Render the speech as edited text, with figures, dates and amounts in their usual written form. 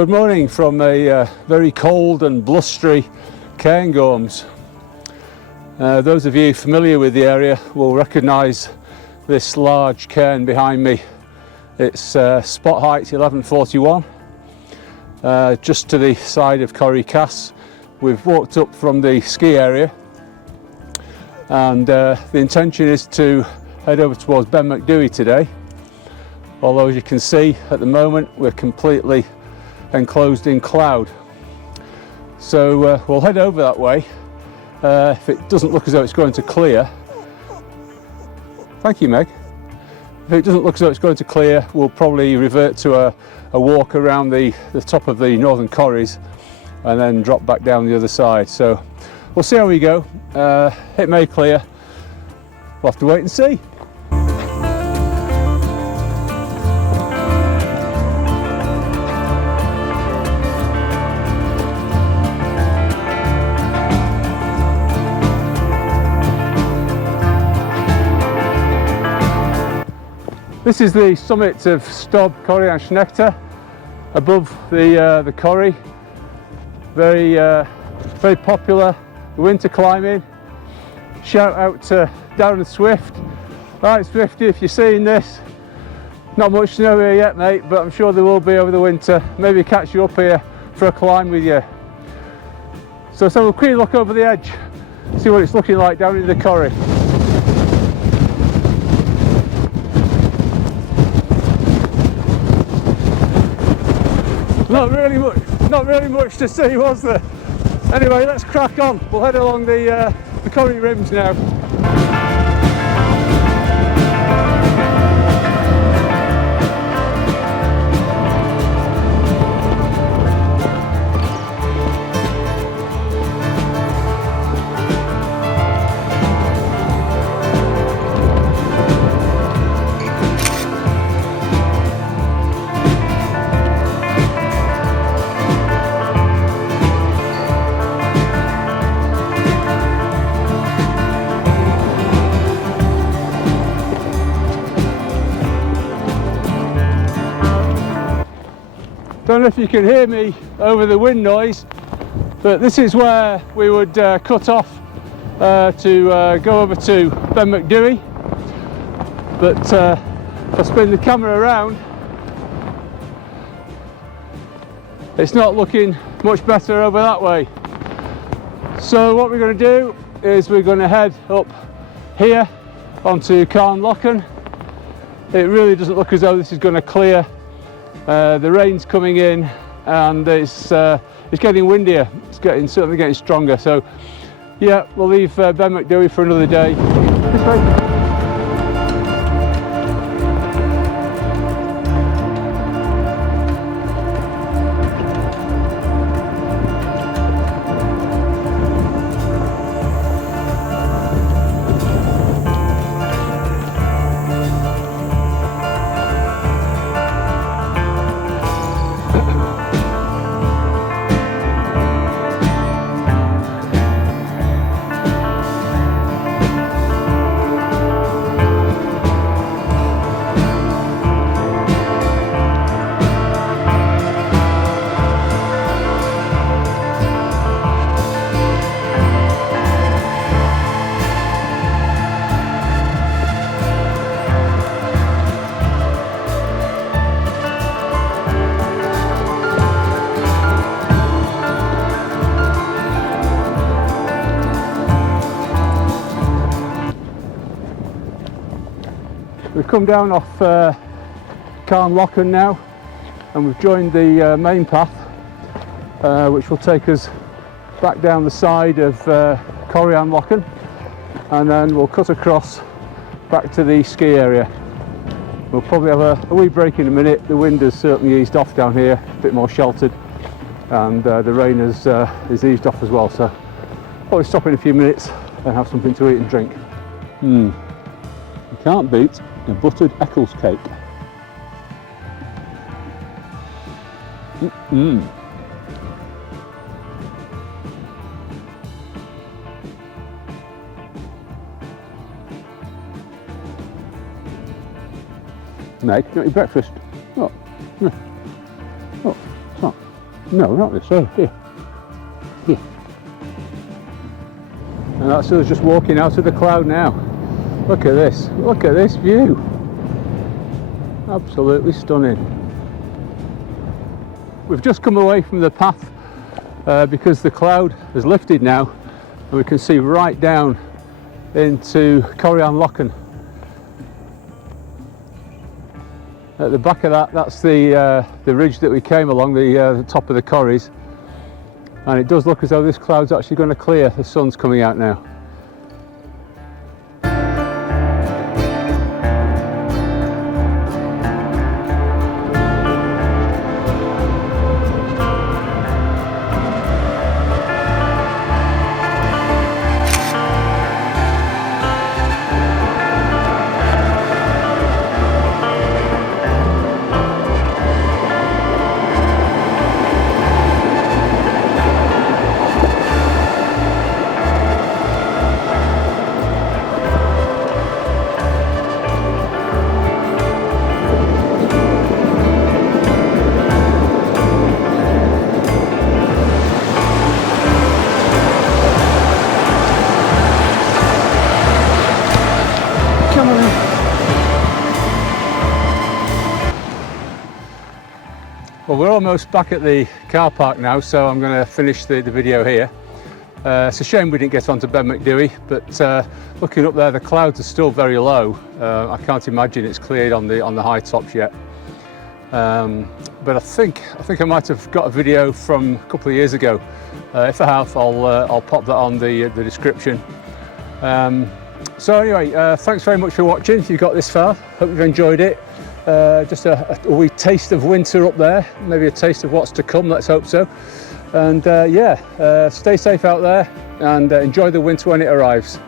Good morning from a very cold and blustery Cairngorms. Those of you familiar with the area will recognise this large cairn behind me. It's spot height 1141, just to the side of Corrie Cass. We've walked up from the ski area, and the intention is to head over towards Ben Macdui today. Although, as you can see, at the moment we're completely enclosed in cloud. So we'll head over that way. If it doesn't look as though it's going to clear, thank you, Meg. If it doesn't look as though it's going to clear, we'll probably revert to a walk around the top of the northern corries and then drop back down the other side. So we'll see how we go. It may clear. We'll have to wait and see. This is the summit of Stob Corrie and Schnechter, above the corrie. Very popular winter climbing. Shout out to Darren Swift. Right, Swifty, if you're seeing this, not much snow here yet, mate, but I'm sure there will be over the winter. Maybe catch you up here for a climb with you. So we'll quickly look over the edge, see what it's looking like down in the corrie. Not really much to see, was there? Anyway, let's crack on. We'll head along the corrie rims now. Don't know if you can hear me over the wind noise, but this is where we would cut off to go over to Ben Macdui. But if I spin the camera around, it's not looking much better over that way. So what we're going to do is we're going to head up here onto Cairngorm. It really doesn't look as though this is going to clear. The rain's coming in and it's getting windier. It's certainly getting stronger. So yeah, we'll leave Ben Macdui for another day. This way. We've come down off Cairngorm now, and we've joined the main path, which will take us back down the side of Cairngorm, and then we'll cut across back to the ski area. We'll probably have a wee break in a minute. The wind has certainly eased off down here, a bit more sheltered, and the rain has eased off as well. So probably stop in a few minutes and have something to eat and drink. You can't beat a buttered Eccles cake. Meg, you got your breakfast? Oh, yeah. Oh, it's not. No, not this way. Here. Here. And that's us just walking out of the cloud now. Look at this. Look at this view. Absolutely stunning. We've just come away from the path because the cloud has lifted now and we can see right down into Cairngorm. At the back of that, that's the ridge that we came along, the top of the corries, and it does look as though this cloud's actually going to clear. The sun's coming out now. Well, we're almost back at the car park now, so I'm going to finish the video here. It's a shame we didn't get onto Ben Macdui, but looking up there, the clouds are still very low. I can't imagine it's cleared on the high tops yet. But I think I might have got a video from a couple of years ago. If I have, I'll pop that on the description. So anyway, thanks very much for watching. If you got this far, hope you've enjoyed it. Just a wee taste of winter up there, maybe a taste of what's to come, let's hope so. And yeah, stay safe out there and enjoy the winter when it arrives.